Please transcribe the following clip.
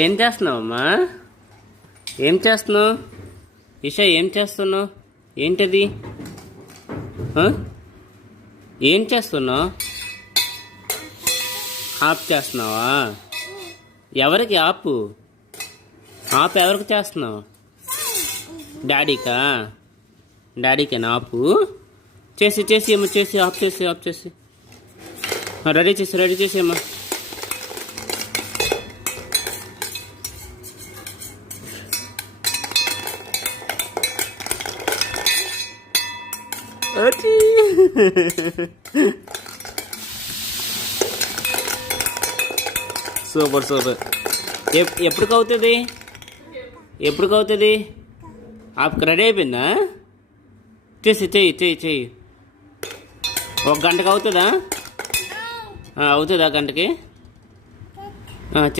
ఏం చేస్తున్నావమ్మా? ఏం చేస్తున్నావు ఇషా? ఏం చేస్తున్నావు? ఏంటది? ఏం చేస్తున్నావు? ఆప్ చేస్తున్నావా? ఎవరికి ఆపు? ఆపు ఎవరికి చేస్తున్నావు? డాడీకా? డాడీకేనా ఆపు? చేసి ఏమో చేసి ఆఫ్ చేసి రెడీ చేసేమ్మా. సూపర్. ఎప్పటికవుతుంది? ఆపు రెడీ అయిపోయిందా? చెయ్యి. ఒక గంటకు అవుతుందా? అవుతుందా గంటకి?